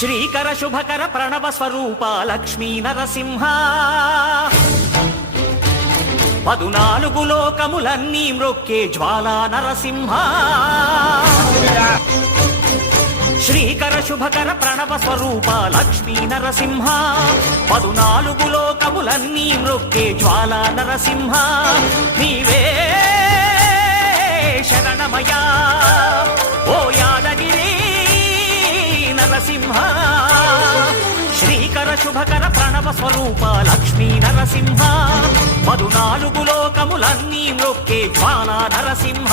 శ్రీకర శుభకర ప్రణవ స్వరూప లక్ష్మీ నరసింహ 14 లోకములన్నీ మ్రొక్కే జ్వాలా నరసింహ శ్రీకర శుభకర ప్రణవ స్వరూప లక్ష్మీ నరసింహ 14 లోకములన్నీ మ్రొక్కే జ్వాలా నరసింహ నీవే శరణమయా ఓ యాదగిరి నరసింహ శ్రీకర శుభకర ప్రణవ స్వరూప లక్ష్మీ నరసింహ 14 లోకములన్నీ మ్రొక్కే జ్వాలా నరసింహ